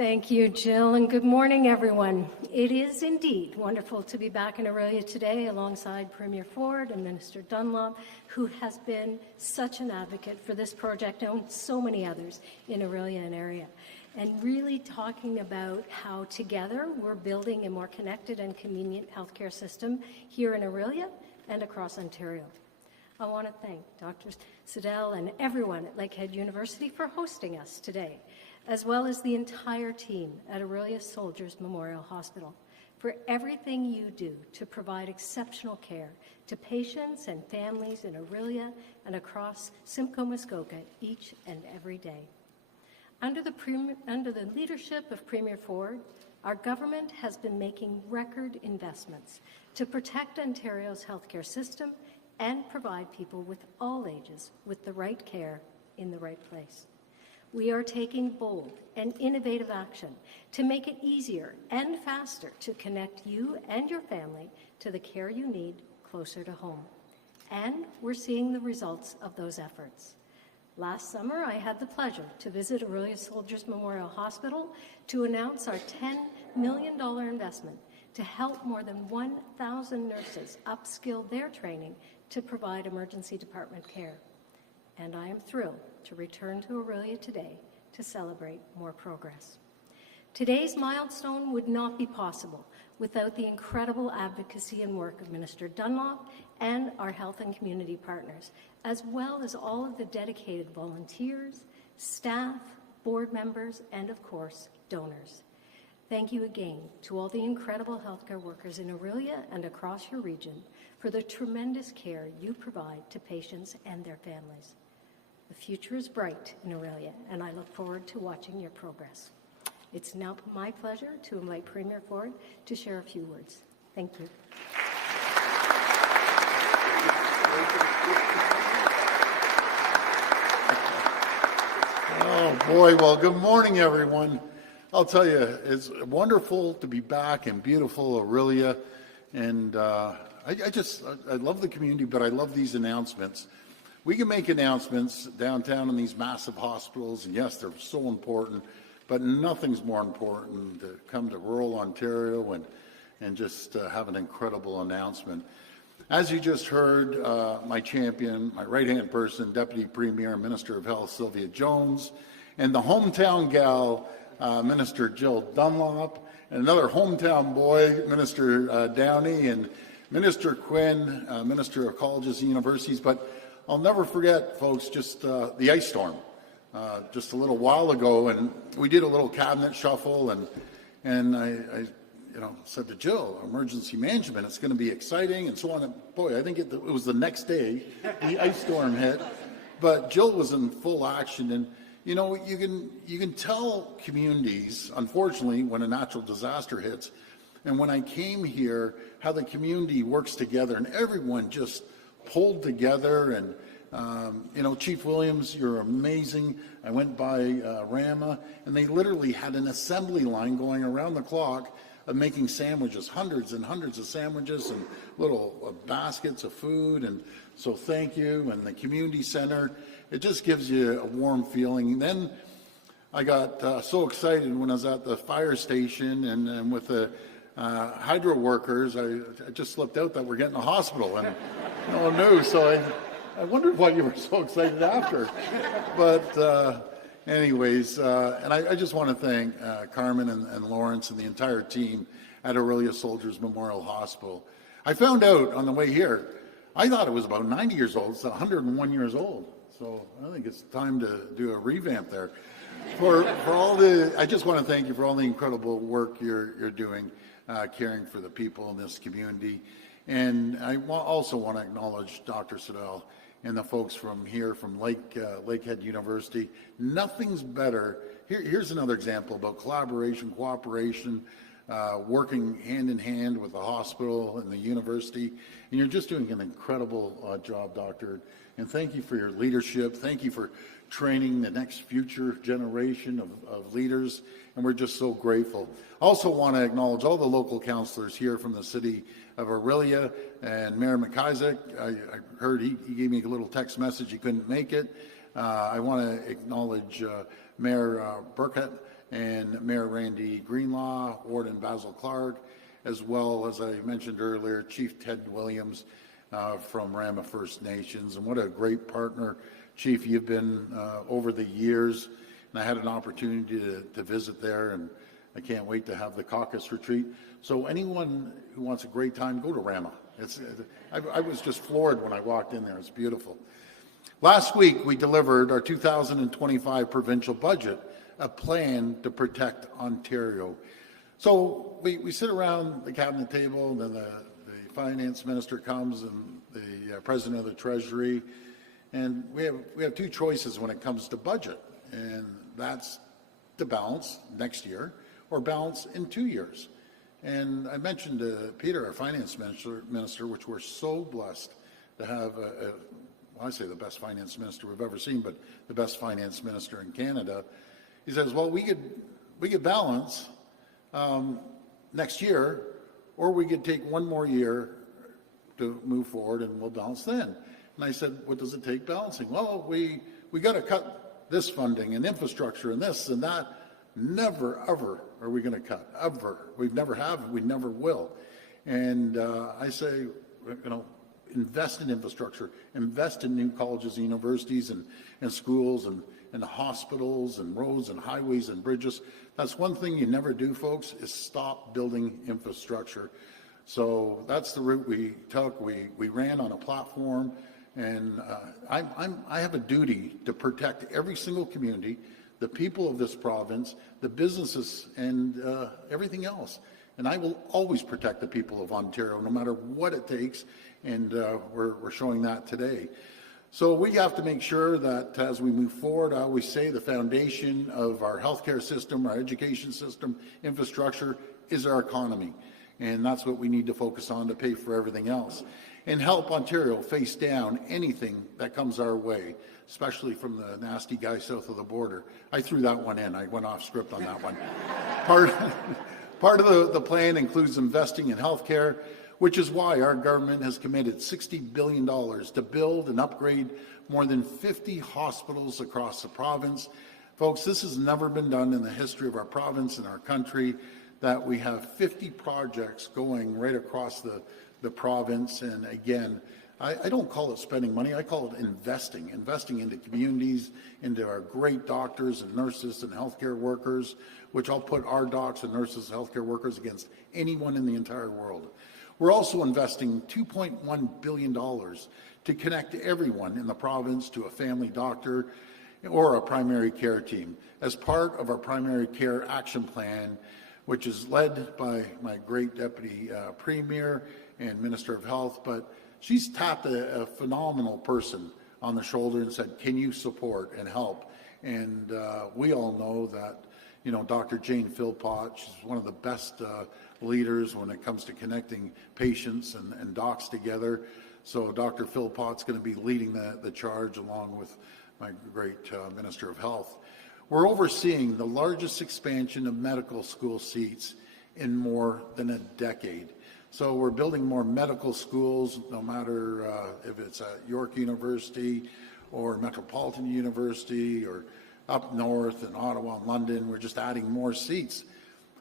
Thank you, Jill, and good morning, everyone. It is indeed wonderful to be back in Orillia today alongside Premier Ford and Minister Dunlop, who has been such an advocate for this project and so many others in Orillia and area, and really talking about how together we're building a more connected and convenient healthcare system here in Orillia and across Ontario. I want to thank Dr. Siddell and everyone at Lakehead University for hosting us today, as well as the entire team at Orillia Soldiers Memorial Hospital for everything you do to provide exceptional care to patients and families in Orillia and across Simcoe Muskoka each and every day. Under the leadership of Premier Ford, our government has been making record investments to protect Ontario's healthcare system and provide people with all ages with the right care in the right place. We are taking bold and innovative action to make it easier and faster to connect you and your family to the care you need closer to home. And we're seeing the results of those efforts. Last summer, I had the pleasure to visit Orillia Soldiers Memorial Hospital to announce our $10 million investment to help more than 1,000 nurses upskill their training to provide emergency department care. And I am thrilled to return to Orillia today to celebrate more progress. Today's milestone would not be possible without the incredible advocacy and work of Minister Dunlop and our health and community partners, as well as all of the dedicated volunteers, staff, board members, and of course, donors. Thank you again to all the incredible healthcare workers in Orillia and across your region for the tremendous care you provide to patients and their families. The future is bright in Orillia, and I look forward to watching your progress. It's now my pleasure to invite Premier Ford to share a few words. Thank you. Oh boy, well, good morning, everyone. I'll tell you, it's wonderful to be back in beautiful Orillia, and I love the community, but I love these announcements. We can make announcements downtown in these massive hospitals, and yes, they're so important, but nothing's more important to come to rural Ontario and just have an incredible announcement. As you just heard, my champion, my right-hand person, Deputy Premier and Minister of Health, Sylvia Jones, and the hometown gal, Minister Jill Dunlop, and another hometown boy, Minister Downey, and Minister Quinn, Minister of Colleges and Universities. But I'll never forget, folks, just the ice storm just a little while ago, and we did a little cabinet shuffle, and I said to Jill, emergency management, it's going to be exciting, and so on. And boy, I think it was the next day the ice storm hit, but Jill was in full action, and you can tell communities, unfortunately, when a natural disaster hits, and when I came here, how the community works together, and everyone just pulled together. And Chief Williams, you're amazing. I went by Rama, and they literally had an assembly line going around the clock of making sandwiches, hundreds and hundreds of sandwiches and little baskets of food. And so thank you. And the community center, it just gives you a warm feeling. And then I got so excited when I was at the fire station and with the hydro workers, I just slipped out that we're getting a hospital, and no one knew. So I wondered why you were so excited after. But anyways, and I just want to thank Carmen and Lawrence and the entire team at Orillia Soldiers Memorial Hospital. I found out on the way here, I thought it was about 90 years old. It's 101 years old. So I think it's time to do a revamp there. I just want to thank you for all the incredible work you're doing, caring for the people in this community. And I also want to acknowledge Dr. Siddell and the folks from here, from Lakehead University. Nothing's better. Here's another example about collaboration, cooperation, working hand in hand with the hospital and the university. And you're just doing an incredible job, Doctor. And thank you for your leadership. Thank you for training the next future generation of leaders. And we're just so grateful. Also want to acknowledge all the local councillors here from the city of Orillia, and Mayor McIsaac. I heard he gave me a little text message, he couldn't make it. I want to acknowledge Mayor Burkett and Mayor Randy Greenlaw, Warden Basil Clark, as well as I mentioned earlier, Chief Ted Williams from Rama First Nations. And what a great partner, Chief, you've been over the years. And I had an opportunity to visit there, and I can't wait to have the caucus retreat. So anyone who wants a great time, go to Rama. I was just floored when I walked in there. It's beautiful. Last week, we delivered our 2025 provincial budget, a plan to protect Ontario. So we sit around the cabinet table, and then the finance minister comes and the president of the treasury, and we have two choices when it comes to budget, and that's to balance next year or balance in 2 years. And I mentioned to Peter, our finance minister, which we're so blessed to have I say the best finance minister we've ever seen, but the best finance minister in Canada. He says, well, we could balance next year, or we could take one more year to move forward and we'll balance then. And I said, what does it take balancing? Well, we got to cut this funding and infrastructure and this and that. Never, ever are we going to cut, ever. We never have, we never will. And I say, invest in infrastructure, invest in new colleges and universities and schools and hospitals and roads and highways and bridges. That's one thing you never do, folks, is stop building infrastructure. So that's the route we took. We ran on a platform, and I have a duty to protect every single community, the people of this province, the businesses, and everything else. And I will always protect the people of Ontario, no matter what it takes, and we're showing that today. So we have to make sure that as we move forward, I always say the foundation of our healthcare system, our education system, infrastructure is our economy. And that's what we need to focus on to pay for everything else. And help Ontario face down anything that comes our way, especially from the nasty guy south of the border. I threw that one in. I went off script on that one. Part of the plan includes investing in healthcare, which is why our government has committed $60 billion to build and upgrade more than 50 hospitals across the province. Folks, this has never been done in the history of our province and our country, that we have 50 projects going right across the province. And again, I don't call it spending money, I call it investing into communities, into our great doctors and nurses and healthcare workers, which I'll put our docs and nurses and healthcare workers against anyone in the entire world. We're also investing $2.1 billion to connect everyone in the province to a family doctor or a primary care team as part of our primary care action plan, which is led by my great Deputy Premier and Minister of Health. But she's tapped a phenomenal person on the shoulder and said, can you support and help? And we all know that, Dr. Jane Philpott, she's one of the best leaders when it comes to connecting patients and docs together. So Dr. Philpott's going to be leading the charge along with my great Minister of Health. We're overseeing the largest expansion of medical school seats in more than a decade. So we're building more medical schools, no matter if it's at York University or Metropolitan University or up north in Ottawa and London. We're just adding more seats.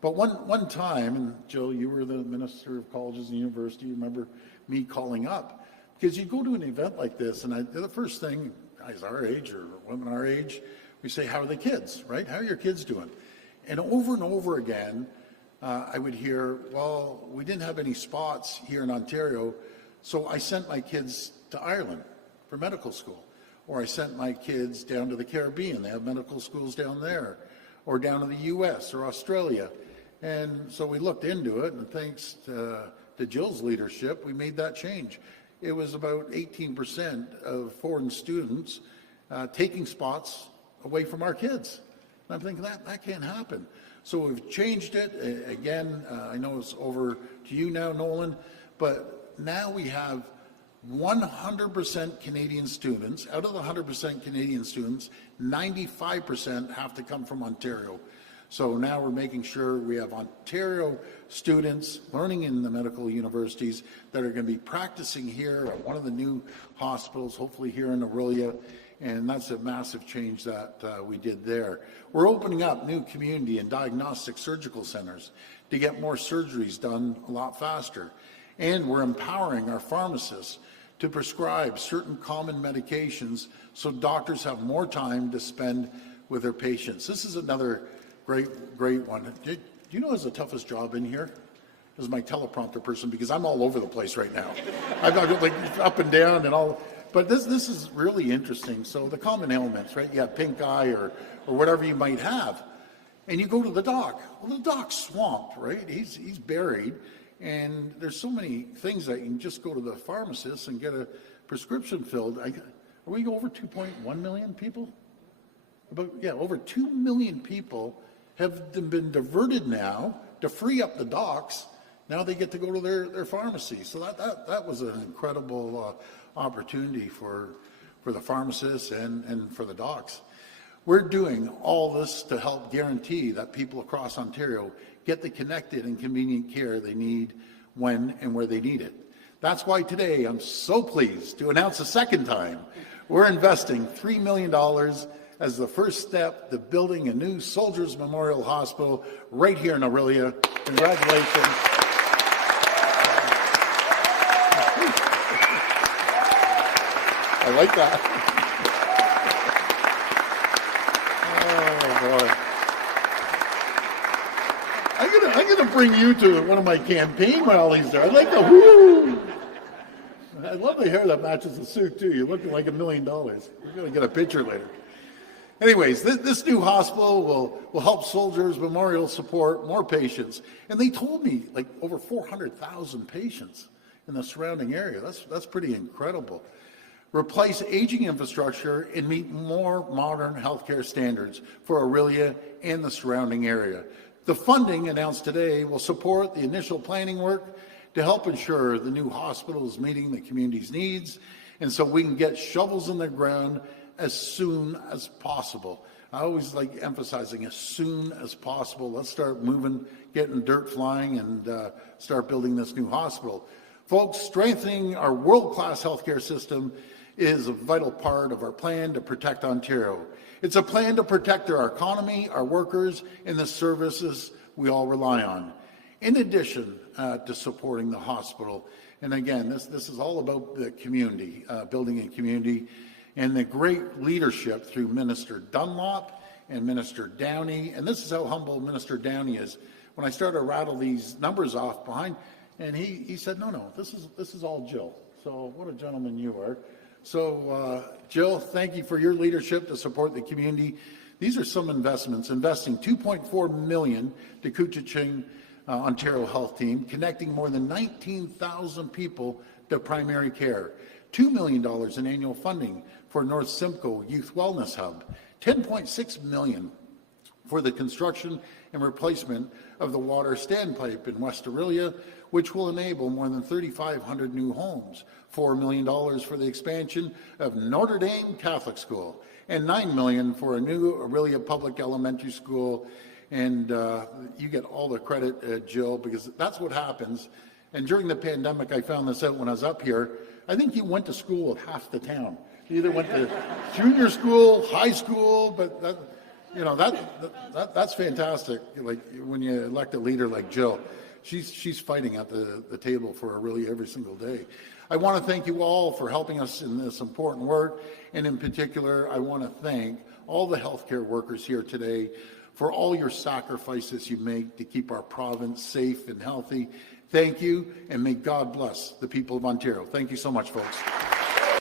But one time, and Jill, you were the Minister of Colleges and University, you remember me calling up, because you go to an event like this, and the first thing, guys our age or women our age, we say, how are the kids, right? How are your kids doing? And over again, I would hear, well, we didn't have any spots here in Ontario, so I sent my kids to Ireland for medical school. Or I sent my kids down to the Caribbean, they have medical schools down there, or down to the US or Australia. And so we looked into it, and thanks to Jill's leadership, we made that change. It was about 18% of foreign students taking spots away from our kids. And I'm thinking that can't happen. So we've changed it. Again, I know it's over to you now, Nolan, but now we have 100% Canadian students. Out of the 100% Canadian students, 95% have to come from Ontario. So now we're making sure we have Ontario students learning in the medical universities that are going to be practicing here at one of the new hospitals, hopefully here in Orillia. And that's a massive change that we did there. We're opening up new community and diagnostic surgical centers to get more surgeries done a lot faster. And we're empowering our pharmacists to prescribe certain common medications so doctors have more time to spend with their patients. This is another great one. Do you know what's the toughest job in here? This is my teleprompter person, because I'm all over the place right now. I'm like up and down and all. But this is really interesting. So the common ailments, right? You have pink eye or whatever you might have. And you go to the doc. Well, the doc's swamped, right? He's buried. And there's so many things that you can just go to the pharmacist and get a prescription filled. Are we over 2.1 million people? Over 2 million people have been diverted now to free up the docs. Now they get to go to their pharmacy. So that was an incredible opportunity for the pharmacists and for the docs. We're doing all this to help guarantee that people across Ontario get the connected and convenient care they need when and where they need it. That's why today I'm so pleased to announce a second time we're investing $3 million as the first step to building a new Soldiers Memorial Hospital right here in Orillia. Congratulations. I like that. Oh boy. I'm gonna bring you to one of my campaign rallies there. I like the whoo. I love the hair that matches the suit too. You're looking like $1 million. We're gonna get a picture later. Anyways, this new hospital will help Soldiers Memorial support more patients. And they told me like over 400,000 patients in the surrounding area. That's pretty incredible. Replace aging infrastructure and meet more modern healthcare standards for Orillia and the surrounding area. The funding announced today will support the initial planning work to help ensure the new hospital is meeting the community's needs, and so we can get shovels in the ground as soon as possible. I always like emphasizing as soon as possible. Let's start moving, getting dirt flying, and start building this new hospital. Folks, strengthening our world-class healthcare system is a vital part of our plan to protect Ontario. It's a plan to protect our economy, our workers, and the services we all rely on. In addition to supporting the hospital, and again, this is all about the community, building a community, and the great leadership through Minister Dunlop and Minister Downey. And this is how humble Minister Downey is. When I started to rattle these numbers off behind, and he said, no, this is all Jill. So what a gentleman you are. So Jill, thank you for your leadership to support the community. These are some investments, investing $2.4 million to Couchiching Ontario Health Team, connecting more than 19,000 people to primary care. $2 million in annual funding for North Simcoe Youth Wellness Hub, $10.6 million for the construction and replacement of the water standpipe in West Orillia, which will enable more than 3,500 new homes, $4 million for the expansion of Notre Dame Catholic School, and $9 million for a new Orillia Public Elementary School. And you get all the credit, Jill, because that's what happens. And during the pandemic, I found this out when I was up here. I think you went to school at half the town. You either went to junior school, high school, but that's fantastic. Like when you elect a leader like Jill, she's fighting at the table for Orillia every single day. I want to thank you all for helping us in this important work, and in particular, I want to thank all the healthcare workers here today for all your sacrifices you make to keep our province safe and healthy. Thank you, and may God bless the people of Ontario. Thank you so much, folks.